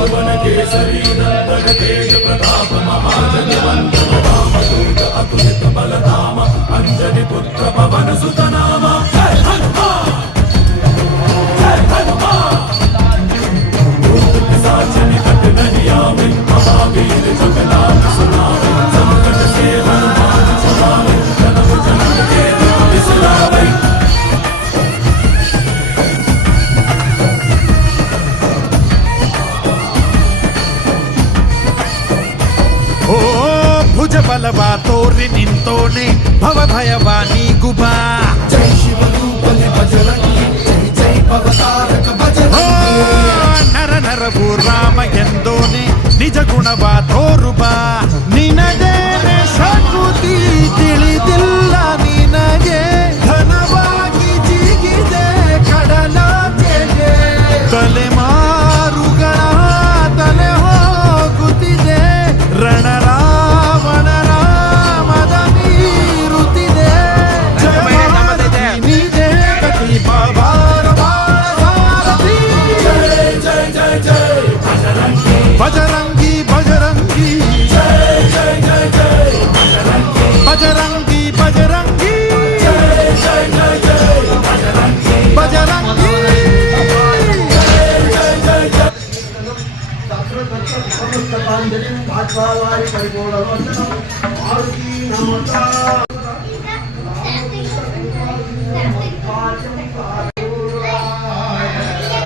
सुवन केसरी नंदन तेज प्रताप महाजगवंदन रामदूत अतुलित बलधाम अंजनी पुत्र पवन सुत नाम जय हनुमान जय हनुमान भूत पिशाच निकट नहीं आवे महावीर जब नाम सुनावे संकट से हनुमान छुड़ावे जन्म जन्म के दुख बिसरावे। ಓ ಭುಜ ಬಲವ ತೋರಿ ನಿಂತೋನೆ ಭವ ಭಯವ ನೀಗುಬಾ जय शिव रूपले बजरंगी जय जय भवतारक बजरंगी ನರ ನರವು ರಾಮ ಎಂದೋನೆ ನಿಜ ಗುಣವ ತೋರುಬಾ ನಿನದೇನೆ ಶಕುತಿ ತಿಳಿದಿಲ್ಲ ನಿನಗೆ ಘನವಾಗಿ ಜಿಗಿದೆ ಕಡಲಾಚೆಗೆ ತಲೆಮಾರುಗಳ ತಲೆ ಹೋಗುತ್ತಿದೆ ರಣರಾವಣ ರಾಮದ ಮೀರುತ್ತಿದೆ ನಿಜೆ ಗತಿ ಬಾಬಾರ ಬಾಳಸಾರಥಿ जय जय जय जय बजरंगी ಬಜರಂಗಿ ಬಜರಂಗಿ जय जय जय जय बजरंगी ಬಜರಂಗಿ ಬಜರಂಗಿ जय जय जय जय बजरंगी ಬಜರಂಗಿ जय जय जय समस्त पांजलिं भागवारी परिपूर्ण मारुति नमः।